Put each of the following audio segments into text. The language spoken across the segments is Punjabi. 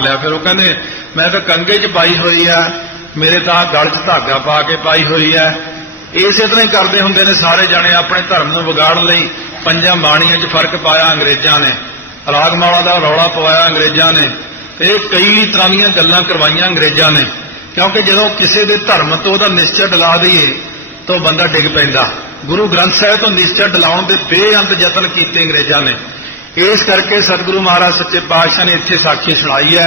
ਲਿਆ। ਫਿਰ ਉਹ ਕਹਿੰਦੇ, ਮੈਂ ਤਾਂ ਕੰਗੇ 'ਚ ਪਾਈ ਹੋਈ ਆ, ਮੇਰੇ ਤਾਂ ਗਲ 'ਚ ਧਾਗਾ ਪਾ ਕੇ ਪਾਈ ਹੋਈ ਆ। ਇਸੇ ਤਰ੍ਹਾਂ ਹੀ ਕਰਦੇ ਹੁੰਦੇ ਨੇ ਸਾਰੇ ਜਣੇ ਆਪਣੇ ਧਰਮ ਨੂੰ ਵਿਗਾੜਨ ਲਈ। ਪੰਜਾਂ ਬਾਣੀਆਂ 'ਚ ਫ਼ਰਕ ਪਾਇਆ ਅੰਗਰੇਜ਼ਾਂ ਨੇ। ਰਾਗਮਾਲਾ ਦਾ ਰੌਲਾ ਪਵਾਇਆ ਅੰਗਰੇਜ਼ਾਂ ਨੇ। ਇਹ ਕਈ ਤਰ੍ਹਾਂ ਦੀਆਂ ਗੱਲਾਂ ਕਰਵਾਈਆਂ ਅੰਗਰੇਜ਼ਾਂ ਨੇ। ਕਿਉਂਕਿ ਜਦੋਂ ਕਿਸੇ ਦੇ ਧਰਮ ਤੋਂ ਉਹਦਾ ਨਿਸ਼ਚੈ ਡਲਾ ਦਈਏ, ਤਾਂ ਬੰਦਾ ਡਿੱਗ ਪੈਂਦਾ। ਗੁਰੂ ਗ੍ਰੰਥ ਸਾਹਿਬ ਤੋਂ ਨਿਸ਼ਚੈ ਡਲਾਉਣ ਦੇ ਬੇਅੰਤ ਯਤਨ ਕੀਤੇ ਅੰਗਰੇਜ਼ਾਂ ਨੇ। ਇਸ ਕਰਕੇ ਸਤਿਗੁਰੂ ਮਹਾਰਾਜ ਸੱਚੇ ਪਾਤਸ਼ਾਹ ਨੇ ਇੱਥੇ ਸਾਖੀ ਸੁਣਾਈ ਹੈ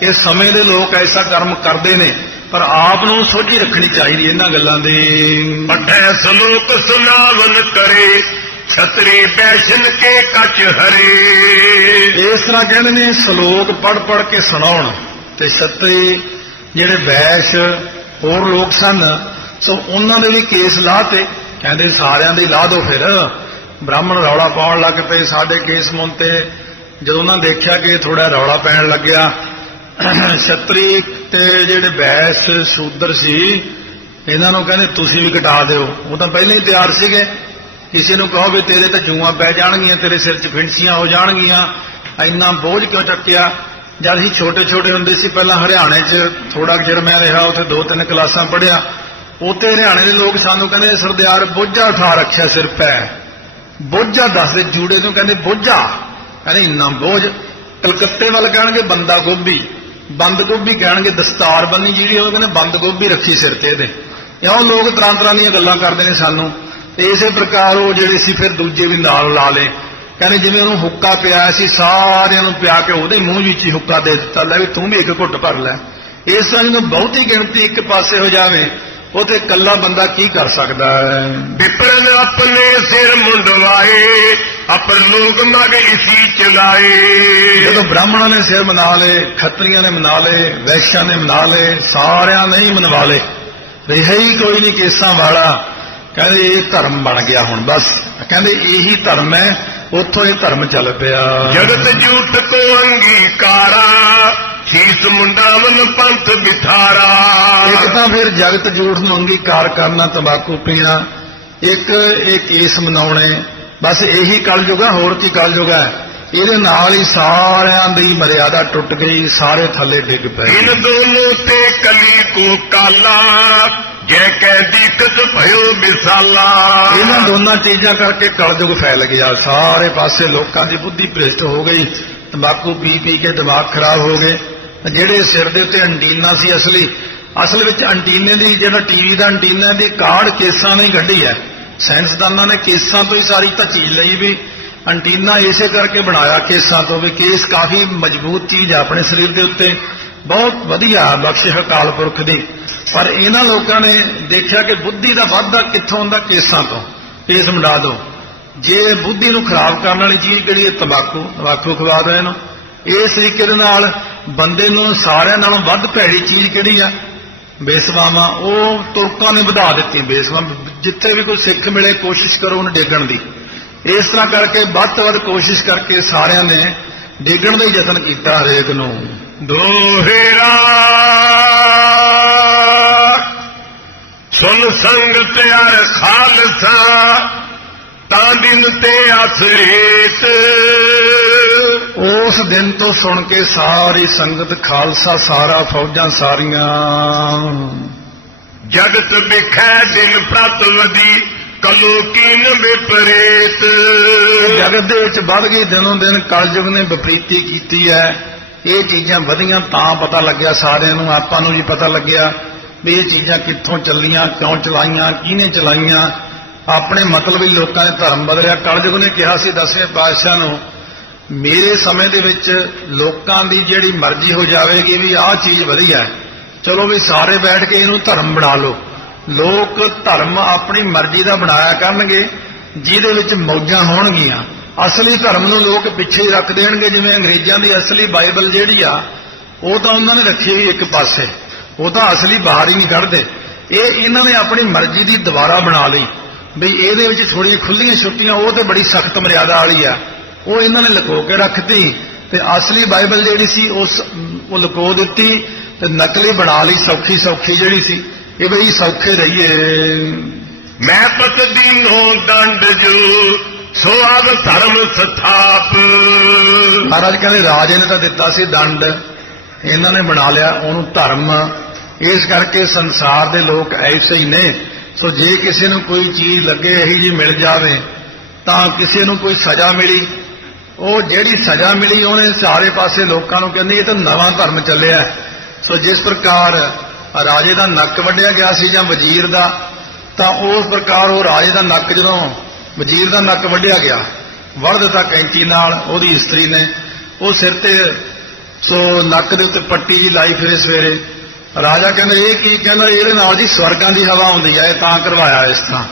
ਕਿ ਸਮੇਂ ਦੇ ਲੋਕ ਐਸਾ ਕਰਮ ਕਰਦੇ ਨੇ ਪਰ ਆਪ ਨੂੰ ਸੋਝੀ ਰੱਖਣੀ ਚਾਹੀਦੀ ਇਹਨਾਂ ਗੱਲਾਂ ਦੀ। ਪਠੈ ਸਲੋਕ ਸੁਨਾਵਨ ਕਰੇ ਛਤਰੀ ਬੈਸ਼ਨ ਕੇ ਕਚ ਹਰੇ। ਇਸ ਤਰ੍ਹਾਂ ਕਹਿੰਦੇ ਨੇ ਸ਼ਲੋਕ ਪੜ ਪੜ ਕੇ ਸੁਣਾਉਣ ਤੇ ਛਤਰੀ ਜਿਹੜੇ ਵੈਸ਼ ਹੋਰ ਲੋਕ ਸਨ ਸੋ ਉਹਨਾਂ ਦੇ ਵੀ ਕੇਸ ਲਾਤੇ ਕਹਿੰਦੇ ਸਾਰਿਆਂ ਦੇ ਲਾ ਦਿਓ ਫਿਰ। ਬ੍ਰਾਹਮਣ ਰੌਲਾ ਪਾਉਣ ਲੱਗ ਪਏ ਸਾਡੇ ਕੇਸ ਮੁੰਨ ਤੇ। ਜਦੋਂ ਉਹਨਾਂ ਦੇਖਿਆ ਕਿ ਥੋੜਾ ਰੌਲਾ ਪੈਣ ਲੱਗਿਆ, ਛਤਰੀ ਤੇ ਜਿਹੜੇ ਬੈਸ, ਸ਼ੂਦਰ ਸੀ, ਇਹਨਾਂ ਨੂੰ ਕਹਿੰਦੇ, ਤੁਸੀਂ ਵੀ ਕਟਾ ਦਿਓ। ਉਹ ਤਾਂ ਪਹਿਲਾਂ ਹੀ ਤਿਆਰ ਸੀਗੇ। ਕਿਸੇ ਨੂੰ ਕਹੋ ਵੀ ਤੇਰੇ ਤਾਂ ਜੂਆਂ ਪੈ ਜਾਣਗੀਆਂ, ਤੇਰੇ ਸਿਰ 'ਚ ਫਿੰਸੀਆਂ ਹੋ ਜਾਣਗੀਆਂ। ਇੰਨਾ ਬੋਝ ਕਿਉਂ ਚੱਕਿਆ? ਜਦ ਅਸੀਂ ਛੋਟੇ ਛੋਟੇ ਹੁੰਦੇ ਸੀ, ਪਹਿਲਾਂ ਹਰਿਆਣੇ 'ਚ ਥੋੜਾ ਚਿਰ ਮੈਂ ਰਿਹਾ, ਉੱਥੇ ਦੋ ਤਿੰਨ ਕਲਾਸਾਂ ਪੜ੍ਹਿਆ। ਉੱਥੇ ਹਰਿਆਣੇ ਦੇ ਲੋਕ ਸਾਨੂੰ ਕਹਿੰਦੇ, ਸਰਦਾਰ, ਬੋਝਾ ਉਠਾ ਰੱਖਿਆ ਸਿਰ, ਪੈ। ਬੋਝਾ ਦੱਸਦੇ ਜੂੜੇ ਨੂੰ ਕਹਿੰਦੇ ਬੋਝਾ। ਕਹਿੰਦੇ ਇੰਨਾ ਬੋਝ, ਕਲਕੱਤੇ ਵੱਲ ਕਹਿਣਗੇ ਬੰਦਾ ਗੋਭੀ, ਬੰਦ ਗੋਭੀ ਕਹਿਣਗੇ ਦਸਤਾਰ ਬੰਨੀ ਜਿਹੜੀ, ਉਹ ਕਹਿੰਦੇ ਬੰਦ ਗੋਭੀ ਰੱਖੀ ਸਿਰ ਤੇ ਇਹਦੇ। ਇਉਂ ਲੋਕ ਤਰ੍ਹਾਂ ਤਰ੍ਹਾਂ ਦੀਆਂ ਗੱਲਾਂ ਕਰਦੇ ਨੇ ਸਾਨੂੰ। ਤੇ ਇਸੇ ਪ੍ਰਕਾਰ ਉਹ ਜਿਹੜੇ ਸੀ ਫਿਰ ਦੂਜੇ ਵੀ ਨਾਲ ਲਾ ਲਏ। ਕਹਿੰਦੇ ਜਿਵੇਂ ਉਹਨੂੰ ਹੁੱਕਾ ਪਿਆ ਸੀ, ਸਾਰਿਆਂ ਨੂੰ ਪਿਆ ਕੇ ਉਹਦੇ ਮੂੰਹ ਵਿੱਚ ਹੀ ਹੁੱਕਾ ਦੇ ਦਿੱਤਾ, ਲੈ ਵੀ ਤੂੰ ਵੀ ਇੱਕ ਘੁੱਟ ਭਰ ਲੈ। ਇਸ ਤਰ੍ਹਾਂ ਜਦੋਂ ਬਹੁਤੀ ਗਿਣਤੀ ਇੱਕ ਪਾਸੇ ਹੋ ਜਾਵੇ ਉਹ ਤੇ ਇਕੱਲਾ ਬੰਦਾ ਕੀ ਕਰ ਸਕਦਾ ਹੈ? ਵਿਪਰਨ ਆਪਣੇ ਸਿਰ ਮੁੰਡਵਾਏ ਅਪਰ ਲੋਕ ਮਗ ਇਸੀ ਚਲਾਏ ਜਦੋਂ ਬ੍ਰਾਹਮਣਾਂ ਨੇ ਸਿਰ ਮਨਾ ਲਏ ਖੱਤਰੀਆਂ ਨੇ ਮਨਾ ਲਏ ਵੈਸ਼ਾਂ ਨੇ ਮਨਾ ਲਏ ਸਾਰਿਆਂ ਨੇ ਹੀ ਮਨਵਾ ਲਏ। ਰਿਹਾ ਹੀ ਕੋਈ ਨਹੀਂ ਕੇਸਾਂ ਵਾਲਾ। ਕਹਿੰਦੇ ਇਹ ਧਰਮ ਬਣ ਗਿਆ ਹੁਣ ਬਸ। ਕਹਿੰਦੇ ਇਹੀ ਧਰਮ ਹੈ ਉੱਥੋਂ ਇਹ ਧਰਮ ਚੱਲ ਪਿਆ। ਜਗਤ ਝੂਠ ਕੋ ਅੰਗੀਕਾਰਾ ਸੀਸ ਮੁੰਡਾਵਨ ਪੰਥ ਬਿਥਾਰਾ ਇੱਕ ਤਾਂ ਫਿਰ ਜਗਤ ਝੂਠ ਨੂੰ ਅੰਗੀਕਾਰ ਕਰਨਾ ਤੰਬਾਕੂ ਪੀਣਾ। ਇੱਕ ਇਹ ਕੇਸ ਮਨਾਉਣੇ। ਬਸ ਇਹੀ ਕਲਯੁਗ ਹੈ ਹੋਰ ਕੀ ਕਲਯੁਗ ਹੈ ਇਹਦੇ ਨਾਲ ਹੀ ਸਾਰਿਆਂ ਦੀ ਮਰਿਆਦਾ ਟੁੱਟ ਗਈ ਸਾਰੇ ਥੱਲੇ ਡਿੱਗ ਪਏ। ਇਨ ਦੋਨੋਂ ਤੇ ਕਲੀ ਕੋ ਕਾਲਾ ਜੈ ਕੈ ਦੀਕਤ ਭਇਓ ਬਿਸਾਲਾ ਇਹਨਾਂ ਦੋਨਾਂ ਚੀਜ਼ਾਂ ਕਰਕੇ ਕਲਯੁਗ ਫੈਲ ਗਿਆ। ਸਾਰੇ ਪਾਸੇ ਲੋਕਾਂ ਦੀ ਬੁੱਧੀ ਭ੍ਰਿਸ਼ਟ ਹੋ ਗਈ। ਤੰਬਾਕੂ ਪੀ ਪੀ ਕੇ ਦਿਮਾਗ ਖਰਾਬ ਹੋ ਗਏ। ਜਿਹੜੇ ਸਿਰ ਦੇ ਉੱਤੇ ਅੰਟੀਨਾ ਸੀ ਅਸਲੀ, ਅਸਲ ਵਿੱਚ ਅੰਟੀਨੇ ਦੀ ਜਿਹੜਾ ਟੀਵੀ ਦਾ ਅੰਟੀਨਾ ਦੀ ਕਾਢ ਕੇਸਾਂ ਨੇ ਕੱਢੀ ਹੈ। ਸਾਇੰਸਦਾਨਾਂ ਨੇ ਕੇਸਾਂ ਤੋਂ ਹੀ ਸਾਰੀ ਧਚੀ ਲਈ ਵੀ ਅੰਟੀਨਾ ਇਸੇ ਕਰਕੇ ਬਣਾਇਆ ਕੇਸਾਂ ਤੋਂ ਵੀ ਕੇਸ ਕਾਫੀ ਮਜ਼ਬੂਤ ਚੀਜ਼ ਹੈ ਆਪਣੇ ਸਰੀਰ ਦੇ ਉੱਤੇ। ਬਹੁਤ ਵਧੀਆ ਬਖਸ਼ਿਸ਼ ਅਕਾਲ ਪੁਰਖ ਦੀ। ਪਰ ਇਹਨਾਂ ਲੋਕਾਂ ਨੇ ਦੇਖਿਆ ਕਿ ਬੁੱਧੀ ਦਾ ਵਾਧਾ ਕਿੱਥੋਂ ਹੁੰਦਾ ਕੇਸਾਂ ਤੋਂ? ਕੇਸ ਮੰਡਾ ਦਿਓ। ਜੇ ਬੁੱਧੀ ਨੂੰ ਖਰਾਬ ਕਰਨ ਵਾਲੀ ਚੀਜ਼ ਕਿਹੜੀ ਹੈ ਤੰਬਾਕੂ ਤੰਬਾਕੂ ਖਵਾ ਦਿਓ ਇਹਨੂੰ। ਇਸ ਤਰੀਕੇ ਦੇ ਨਾਲ ਬੰਦੇ ਨੂੰ ਸਾਰਿਆਂ ਨਾਲੋਂ ਵੱਧ ਭੈੜੀ ਚੀਜ਼ ਕਿਹੜੀ ਆ? ਬੇਸਵਾਵਾਂ। ਉਹ ਤੁਰਕਾਂ ਨੇ ਵਧਾ ਦਿੱਤੀ ਬੇਸਵਾ ਜਿੱਥੇ ਵੀ ਕੋਈ ਸਿੱਖ ਮਿਲੇ, ਕੋਸ਼ਿਸ਼ ਕਰੋ ਉਹਨੂੰ ਡੇਗਣ ਦੀ। ਇਸ ਤਰ੍ਹਾਂ ਕਰਕੇ ਵੱਧ ਤੋਂ ਵੱਧ ਕੋਸ਼ਿਸ਼ ਕਰਕੇ ਸਾਰਿਆਂ ਨੇ ਡੇਗਣ ਦਾ ਯਤਨ ਕੀਤਾ ਹਰੇਕ ਨੂੰ। ਦੋਹਰਾ ਸੁਨ ਸੰਗਤ ਅਰ ਖਾਲਸਾ, ਤਾਂ ਦਿਨ ਤੇ ਅਸਰੇਤ ਉਸ ਦਿਨ ਤੋਂ ਸੁਣ ਕੇ ਸਾਰੀ ਸੰਗਤ ਖਾਲਸਾ, ਸਾਰਾ ਫੌਜਾਂ ਸਾਰੀਆਂ। ਜਗਤ ਵਿਖੈ ਦਿਨ ਪ੍ਰਤਵਦੀ ਕਲੋ ਕੀਨ ਵਿਪਰੇਤ। ਜਗਤ ਦੇ ਵਿੱਚ ਵੱਧ ਗਈ, ਦਿਨੋਂ ਦਿਨ ਕਲਯੁਗ ਨੇ ਵਿਪਰੀਤੀ ਕੀਤੀ ਹੈ। ਇਹ ਚੀਜ਼ਾਂ ਵਧੀਆਂ ਤਾਂ ਪਤਾ ਲੱਗਿਆ ਸਾਰਿਆਂ ਨੂੰ, ਆਪਾਂ ਨੂੰ ਵੀ ਪਤਾ ਲੱਗਿਆ ਵੀ ਇਹ ਚੀਜ਼ਾਂ ਕਿੱਥੋਂ ਚੱਲੀਆਂ, ਕਿਉਂ ਚਲਾਈਆਂ, ਕਿਹਨੇ ਚਲਾਈਆਂ। ਆਪਣੇ ਮਤਲਬ ਹੀ ਲੋਕਾਂ ਨੇ ਧਰਮ ਬਦਲਿਆ। ਕਲਯੁਗ ਨੇ ਕਿਹਾ ਸੀ ਦਸਵੇਂ ਪਾਤਸ਼ਾਹ ਨੂੰ ਮੇਰੇ ਸਮੇਂ ਦੇ ਵਿੱਚ ਲੋਕਾਂ ਦੀ ਜਿਹੜੀ ਮਰਜ਼ੀ ਹੋ ਜਾਵੇਗੀ ਵੀ ਆਹ ਚੀਜ਼ ਵਧੀਆ ਹੈ। ਚਲੋ ਵੀ ਸਾਰੇ ਬੈਠ ਕੇ ਇਹਨੂੰ ਧਰਮ ਬਣਾ ਲਓ। ਲੋਕ ਧਰਮ ਆਪਣੀ ਮਰਜ਼ੀ ਦਾ ਬਣਾਇਆ ਕਰਨਗੇ, ਜਿਹਦੇ ਵਿੱਚ ਮੌਜਾਂ ਹੋਣਗੀਆਂ। ਅਸਲੀ ਧਰਮ ਨੂੰ ਲੋਕ ਪਿੱਛੇ ਹੀ ਰੱਖ ਦੇਣਗੇ, ਜਿਵੇਂ ਅੰਗਰੇਜ਼ਾਂ ਦੀ ਅਸਲੀ ਬਾਈਬਲ ਜਿਹੜੀ ਆ, ਉਹ ਤਾਂ ਉਹਨਾਂ ਨੇ ਰੱਖੀ ਹੋਈ ਇੱਕ ਪਾਸੇ। ਉਹ ਤਾਂ ਅਸਲੀ ਬਾਹਰ ਹੀ ਨਹੀਂ ਕੱਢਦੇ। ਇਹ ਇਹਨਾਂ ਨੇ ਆਪਣੀ ਮਰਜ਼ੀ ਦੀ ਦੁਬਾਰਾ ਬਣਾ ਲਈ। ਵੀ ਇਹਦੇ ਵਿੱਚ ਥੋੜੀਆਂ ਖੁੱਲੀਆਂ ਛੁੱਟੀਆਂ, ਉਹ ਤੇ ਬੜੀ ਸਖਤ ਮਰਿਆਦਾ ਵਾਲੀ ਆ। ਉਹ ਇਹਨਾਂ ਨੇ ਲੁਕੋ ਕੇ ਰੱਖਤੀ ਤੇ ਅਸਲੀ ਬਾਈਬਲ ਜਿਹੜੀ ਸੀ ਉਸ ਉਹ ਲੁਕੋ ਦਿੱਤੀ ਤੇ ਨਕਲੀ ਬਣਾ ਲਈ ਸੌਖੀ ਸੌਖੀ ਜਿਹੜੀ ਸੀ। ਇਹ ਬਈ ਸੌਖੇ ਰਹੀਏ। ਮੈਂ ਪਤ ਦੀਨੋ ਦੰਡ ਜੋ ਸੋ ਆਵ ਧਰਮ ਸਥਾਪ। ਮਹਾਰਾਜ ਕਹਿੰਦੇ ਰਾਜੇ ਨੇ ਤਾਂ ਦਿੱਤਾ ਸੀ ਦੰਡ। ਇਹਨਾਂ ਨੇ ਬਣਾ ਲਿਆ ਉਹਨੂੰ ਧਰਮ। ਇਸ ਕਰਕੇ ਸੰਸਾਰ ਦੇ ਲੋਕ ਐਸੇ ਹੀ ਨੇ। ਸੋ ਜੇ ਕਿਸੇ ਨੂੰ ਕੋਈ ਚੀਜ਼ ਲੱਗੇ ਇਹੀ ਜੀ ਮਿਲ ਜਾਵੇ ਤਾਂ ਕਿਸੇ ਨੂੰ ਕੋਈ ਸਜ਼ਾ ਮਿਲੀ। ਉਹ ਜਿਹੜੀ ਸਜ਼ਾ ਮਿਲੀ ਉਹਨੇ ਸਾਰੇ ਪਾਸੇ ਲੋਕਾਂ ਨੂੰ ਕਹਿੰਦੀ ਇਹ ਤਾਂ ਨਵਾਂ ਧਰਮ ਚੱਲਿਆ ਸੋ ਜਿਸ ਪ੍ਰਕਾਰ ਰਾਜੇ ਦਾ ਨੱਕ ਵੱਢਿਆ ਗਿਆ ਸੀ ਜਾਂ ਵਜ਼ੀਰ ਦਾ, ਤਾਂ ਉਸ ਪ੍ਰਕਾਰ ਉਹ ਰਾਜੇ ਦਾ ਨੱਕ ਜਦੋਂ ਵਜ਼ੀਰ ਦਾ ਨੱਕ ਵੱਢਿਆ ਗਿਆ ਵੜ ਦਿੱਤਾ ਕੈਂਚੀ ਨਾਲ ਉਹਦੀ ਇਸਤਰੀ ਨੇ ਉਹ ਸਿਰ ਤੇ, ਸੋ ਨੱਕ ਦੇ ਉੱਤੇ ਪੱਟੀ ਜੀ ਲਾਈ ਫਿਰੇ ਸਵੇਰੇ ਰਾਜਾ ਕਹਿੰਦਾ, ਇਹ ਕੀ? ਕਹਿੰਦਾ, ਇਹਦੇ ਨਾਲ ਜੀ ਸਵਰਗਾਂ ਦੀ ਹਵਾ ਆਉਂਦੀ ਹੈ, ਇਹ ਤਾਂ ਕਰਵਾਇਆ ਇਸ ਤਰ੍ਹਾਂ।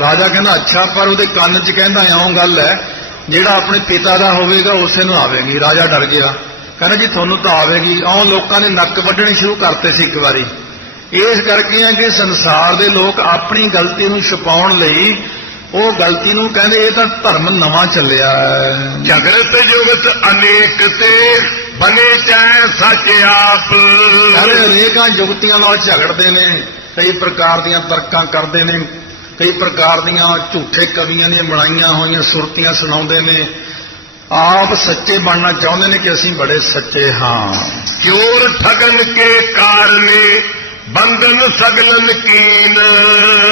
ਰਾਜਾ ਕਹਿੰਦਾ, ਅੱਛਾ, ਪਰ ਉਹਦੇ ਕੰਨ 'ਚ ਕਹਿੰਦਾ ਇਉਂ ਗੱਲ ਹੈ ਜਿਹੜਾ ਆਪਣੇ ਪਿਤਾ ਦਾ ਹੋਵੇਗਾ ਉਸੇ ਨੂੰ ਆਵੇਗੀ। ਰਾਜਾ ਡਰ ਗਿਆ। ਕਹਿੰਦਾ ਜੀ ਤੁਹਾਨੂੰ ਤਾਂ ਆਵੇਗੀ। ਇਉਂ ਲੋਕਾਂ ਨੇ ਨੱਕ ਵੱਢਣੇ ਸ਼ੁਰੂ ਕਰਤੇ ਸੀ ਇੱਕ ਵਾਰੀ। ਇਸ ਕਰਕੇ ਹੈ ਕਿ ਸੰਸਾਰ ਦੇ ਲੋਕ ਆਪਣੀ ਗਲਤੀ ਨੂੰ ਛੁਪਾਉਣ ਲਈ ਉਹ ਗਲਤੀ ਨੂੰ ਕਹਿੰਦੇ ਇਹ ਤਾਂ ਧਰਮ ਨਵਾਂ ਚੱਲਿਆ ਹੈ। ਜਗਤ ਜੁਗਤ ਅਨੇਕ ਤੇ ਬਨੇ ਚਾਹੇ ਸੱਚ ਆਪ। ਸਾਰੇ ਅਨੇਕਾਂ ਯੁਕਤੀਆਂ ਨਾਲ ਝਗੜਦੇ ਨੇ ਕਈ ਪ੍ਰਕਾਰ ਦੀਆਂ ਤਰਕਾਂ ਕਰਦੇ ਨੇ। ਕਈ ਪ੍ਰਕਾਰ ਦੀਆਂ ਝੂਠੇ ਕਵੀਆਂ ਦੀਆਂ ਬਣਾਈਆਂ ਹੋਈਆਂ ਸੁਰਤੀਆਂ ਸੁਣਾਉਂਦੇ ਨੇ। ਆਪ ਸੱਚੇ ਬਣਨਾ ਚਾਹੁੰਦੇ ਨੇ ਕਿ ਅਸੀਂ ਬੜੇ ਸੱਚੇ ਹਾਂ। ਚੋਰ ਠਗਨ ਕੇ ਕਾਰਨੇ ਬੰਧਨ ਸਗਲਨ ਕੀਨ।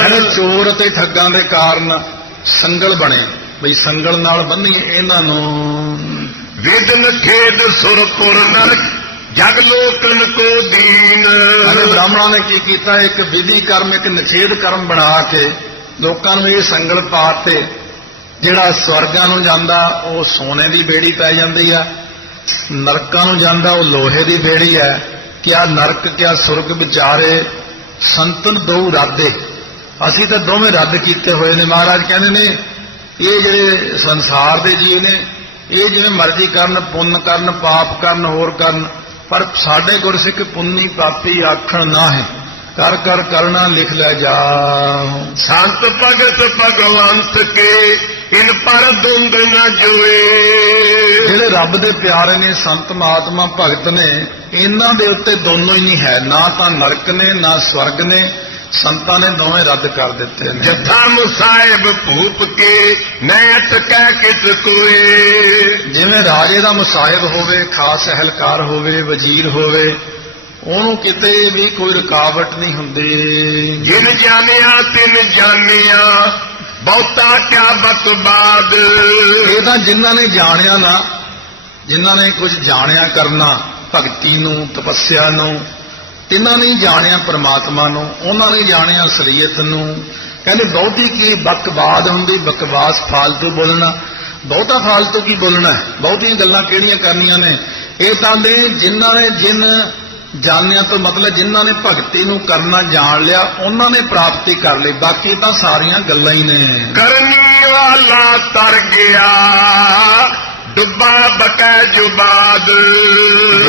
ਕਹਿੰਦੇ ਚੋਰ ਅਤੇ ਠੱਗਾਂ ਦੇ ਕਾਰਨ ਸੰਗਲ ਬਣੇ। ਬਈ ਸੰਗਲ ਨਾਲ ਬੰਨੀ ਇਹਨਾਂ ਨੂੰ। ਵਿਦਨ ਖੇਦ ਸੁਰਪੁਰ ਨਰਕ ਜਗ ਲੋਕਨ ਕੋ ਦੀਨ। ਅਰੇ ਬ੍ਰਾਹਮਣਾਂ ਨੇ ਕੀ ਕੀਤਾ? ਇੱਕ ਵਿਧੀ ਕਰਮ ਇੱਕ ਨਿਸ਼ੇਧ ਕਰਮ ਬਣਾ ਕੇ ਲੋਕਾਂ ਨੂੰ ਇਹ ਸੰਗਲ ਪਾਤੇ ਜਿਹੜਾ ਸਵਰਗਾਂ ਨੂੰ ਜਾਂਦਾ, ਉਹ ਸੋਨੇ ਦੀ ਬੇੜੀ ਪੈ ਜਾਂਦੀ ਆ, ਨਰਕਾਂ ਨੂੰ ਜਾਂਦਾ, ਉਹ ਲੋਹੇ ਦੀ ਬੇੜੀ ਹੈ ਕਿਆ ਨਰਕ, ਕਿਆ ਸੁਰਗ ਵਿਚਾਰੇ, ਸੰਤਨ ਦੋ ਰਾਦੇ। ਅਸੀਂ ਤਾਂ ਦੋਵੇਂ ਰੱਦ ਕੀਤੇ ਹੋਏ ਨੇ, ਮਹਾਰਾਜ ਕਹਿੰਦੇ ਨੇ, ਇਹ ਜਿਹੜੇ ਸੰਸਾਰ ਦੇ ਜੀਵ ਨੇ, ਇਹ ਜਿਵੇਂ ਮਰਜ਼ੀ ਕਰਨ, ਪੁੰਨ ਕਰਨ, ਪਾਪ ਕਰਨ, ਹੋਰ ਕਰਨ, ਪਰ ਸਾਡੇ ਗੁਰਸਿੱਖ ਪੁੰਨੀ ਪਾਪੀ ਆਖਣ ਨਾ ਹੈ। ਕਰ ਕਰ ਕਰਨਾ ਲਿਖ ਲੈ ਜਾ ਸੰਤ ਭਗਤ ਭਗਵੰਤ ਕੇ ਇਨ ਪਰ ਦੁੰਦ ਨ ਜੋਏ। ਜਿਹੜੇ ਰੱਬ ਦੇ ਪਿਆਰੇ ਨੇ ਸੰਤ ਮਹਾਤਮਾ ਭਗਤ ਨੇ ਇਹਨਾਂ ਦੇ ਉੱਤੇ ਦੋਨੋਂ ਹੀ ਨਹੀਂ ਹੈ। ਨਾ ਤਾਂ ਨਰਕ ਨੇ ਨਾ ਸਵਰਗ ਨੇ। ਸੰਤਾਂ ਨੇ ਦੋਵੇਂ ਰੱਦ ਕਰ ਦਿੱਤੇ ਨੇ। ਜਥਾ ਮੁਸਾਇਬ ਭੂਪ ਕੇ ਨੈਤ ਕਹਿ ਕਿਸ ਕੋਏ। ਜਿਵੇਂ ਰਾਜੇ ਦਾ ਮੁਸਾਹਿਬ ਹੋਵੇ ਖਾਸ ਅਹਲਕਾਰ ਹੋਵੇ ਵਜ਼ੀਰ ਹੋਵੇ ਉਹਨੂੰ ਕਿਤੇ ਵੀ ਕੋਈ ਰੁਕਾਵਟ ਨਹੀਂ ਹੁੰਦੀ। ਜਿਨ ਜਾਣਿਆ ਤਿਨ ਜਾਣਿਆ ਬਹੁਤਾ ਕਿਆ ਬਤਬਾਦ ਇਹ ਤਾਂ ਜਿਨ੍ਹਾਂ ਨੇ ਜਾਣਿਆ ਨਾ ਜਿਨ੍ਹਾਂ ਨੇ ਕੁਝ ਜਾਣਿਆ ਕਰਨਾ ਭਗਤੀ ਨੂੰ ਤਪੱਸਿਆ ਨੂੰ ਤਿੰਨਾਂ ਨੇ ਜਾਣਿਆ ਪ੍ਰਮਾਤਮਾ ਨੂੰ ਉਹਨਾਂ ਨੇ ਜਾਣਿਆ ਅਸਲੀਅਤ ਨੂੰ। ਕਹਿੰਦੇ ਬਹੁਤੀ ਕੀ ਬਕਵਾਦ ਹੁੰਦੀ ਬਕਵਾਸ ਫਾਲਤੂ ਬੋਲਣਾ। ਬਹੁਤਾ ਫਾਲਤੂ ਕੀ ਬੋਲਣਾ? ਬਹੁਤੀਆਂ ਗੱਲਾਂ ਕਿਹੜੀਆਂ ਕਰਨੀਆਂ ਨੇ? ਇਹ ਤਾਂ ਦੇ ਜਿਨ੍ਹਾਂ ਨੇ ਜਿਨ ਜਾਣਿਆ ਤੋਂ ਮਤਲਬ ਜਿਨ੍ਹਾਂ ਨੇ ਭਗਤੀ ਨੂੰ ਕਰਨਾ ਜਾਣ ਲਿਆ ਉਹਨਾਂ ਨੇ ਪ੍ਰਾਪਤੀ ਕਰ ਲਈ। ਬਾਕੀ ਤਾਂ ਸਾਰੀਆਂ ਗੱਲਾਂ ਹੀ ਨੇ। ਕਰਨੀ ਵਾਲਾ ਤਰ ਗਿਆ ਡੁੱਬਾ ਬਕੈ ਜੁਬਾਦ।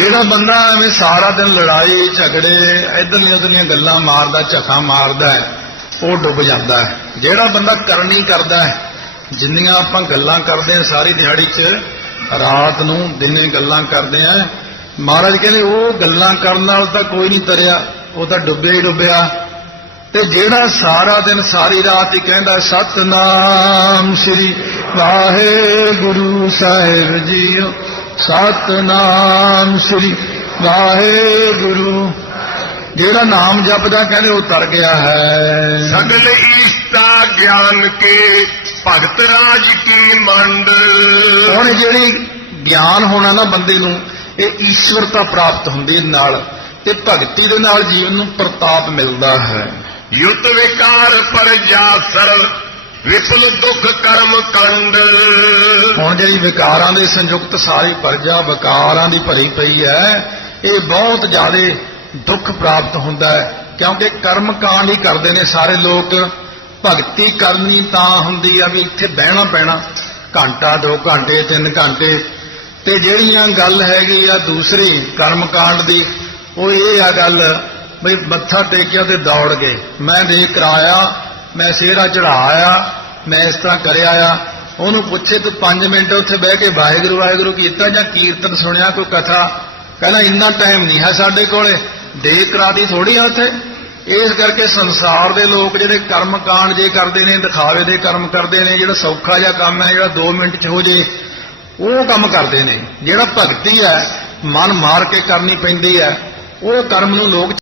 ਜਿਹੜਾ ਬੰਦਾ ਐਵੇਂ ਸਾਰਾ ਦਿਨ ਲੜਾਈ ਝਗੜੇ ਇਧਰਲੀਆਂ ਉਧਰਲੀਆਂ ਗੱਲਾਂ ਮਾਰਦਾ ਝਖਾ ਮਾਰਦਾ ਹੈ ਉਹ ਡੁੱਬ ਜਾਂਦਾ ਹੈ। ਜਿਹੜਾ ਬੰਦਾ ਕਰਨੀ ਕਰਦਾ ਹੈ ਜਿੰਨੀਆਂ ਆਪਾਂ ਗੱਲਾਂ ਕਰਦੇ ਹਾਂ ਸਾਰੀ ਦਿਹਾੜੀ 'ਚ ਰਾਤ ਨੂੰ ਦਿਨੇ ਗੱਲਾਂ ਕਰਦੇ ਹਾਂ ਮਹਾਰਾਜ ਕਹਿੰਦੇ ਉਹ ਗੱਲਾਂ ਕਰਨ ਨਾਲ ਤਾਂ ਕੋਈ ਨਹੀਂ ਤਰਿਆ ਉਹ ਤਾਂ ਡੁੱਬਿਆ ਹੀ ਡੁੱਬਿਆ। ਤੇ ਜਿਹੜਾ ਸਾਰਾ ਦਿਨ ਸਾਰੀ ਰਾਤ ਹੀ ਕਹਿੰਦਾ ਸਤਨਾਮ ਸ੍ਰੀ ਵਾਹਿਗੁਰੂ ਸਾਹਿਬ ਜੀਓ ਸਤਨਾਮ ਸ੍ਰੀ ਵਾਹਿਗੁਰੂ। ਜਿਹੜਾ ਨਾਮ ਜਪਦਾ ਕਹਿੰਦੇ ਉਹ ਤਰ ਗਿਆ ਹੈ। ਸਗਲ ਈਸ਼ਤਾ ਗਿਆਨ ਕੇ ਭਗਤ ਰਾਜ ਕੀ ਮੰਡ। ਹੁਣ ਜਿਹੜੀ ਗਿਆਨ ਹੋਣਾ ਨਾ ਬੰਦੇ ਨੂੰ ਇਹ ਈਸ਼ਵਰਤਾ ਪ੍ਰਾਪਤ ਹੁੰਦੀ ਹੈ ਨਾਲ ਤੇ ਭਗਤੀ ਦੇ ਨਾਲ ਜੀਵਨ ਨੂੰ ਪ੍ਰਤਾਪ ਮਿਲਦਾ ਹੈ। ਯੁੱਤ ਵਿਕਾਰ ਪਰ ਜਾਸਰ ਵਿਪਲ ਦੁਖ ਕਰਮ ਕੰਡ। ਹੁਣ ਜਿਹੜੀ ਵਿਕਾਰਾਂ ਦੇ ਸੰਯੁਕਤ ਸਾਰੀ ਪਰਜਾ ਵਿਕਾਰਾਂ ਦੀ ਭਰੀ ਪਈ ਹੈ ਇਹ ਬਹੁਤ ਜ਼ਿਆਦਾ ਦੁੱਖ ਪ੍ਰਾਪਤ ਹੁੰਦਾ ਹੈ ਕਿਉਂਕਿ ਕਰਮ ਕਾਂਡ ਹੀ ਕਰਦੇ ਨੇ ਸਾਰੇ ਲੋਕ। ਭਗਤੀ ਕਰਨੀ ਤਾਂ ਹੁੰਦੀ ਆ ਵੀ ਇੱਥੇ ਬਹਿਣਾ ਪੈਣਾ। ਘੰਟਾ ਦੋ ਘੰਟੇ ਤਿੰਨ ਘੰਟੇ ਤੇ ਜਿਹੜੀਆਂ ਗੱਲ ਹੈਗੀ ਆ ਦੂਸਰੀ ਕਰਮ ਕਾਂਡ ਦੀ, ਉਹ ਇਹ ਆ ਗੱਲ ਬਈ ਮੱਥਾ ਟੇਕਿਆ ਤੇ ਦੌੜ ਗਏ। ਮੈਂ ਦੇ ਕਰਾਇਆ, ਮੈਂ ਸਿਹਰਾ ਚੜਾਇਆ ਮੈਂ ਇਸ ਤਰ੍ਹਾਂ ਕਰਿਆ ਆ। ਉਹਨੂੰ ਪੁੱਛੇ ਤੂੰ 5 ਮਿੰਟ ਉੱਥੇ ਬਹਿ ਕੇ ਵਾਹਿਗੁਰੂ ਵਾਹਿਗੁਰੂ ਕੀਤਾ ਜਾਂ ਕੀਰਤਨ ਸੁਣਿਆ ਕੋਈ ਕਥਾ? ਕਹਿੰਦਾ ਇੰਨਾ ਟਾਈਮ ਨਹੀਂ ਹੈ ਸਾਡੇ ਕੋਲੇ ਦੇ ਕਰਾਦੀ ਥੋੜੀ ਆ ਉੱਥੇ। ਇਸ ਕਰਕੇ ਸੰਸਾਰ ਦੇ ਲੋਕ ਜਿਹੜੇ ਕਰਮ ਕਾਂਡ ਜੇ ਕਰਦੇ ਨੇ, ਦਿਖਾਵੇ ਦੇ ਕਰਮ ਕਰਦੇ ਨੇ, ਜਿਹੜਾ ਸੌਖਾ ਜਿਹਾ ਕੰਮ ਹੈ, ਜਿਹੜਾ 2 ਮਿੰਟ 'ਚ ਹੋ ਜੇ ਉਹ ਕੰਮ ਕਰਦੇ ਨੇ। ਜਿਹੜਾ ਭਗਤੀ ਹੈ, ਮਨ ਮਾਰ ਕੇ ਕਰਨੀ ਪੈਂਦੀ ਹੈ, ਉਹ ਕਰਮ ਨੂੰ ਲੋਕ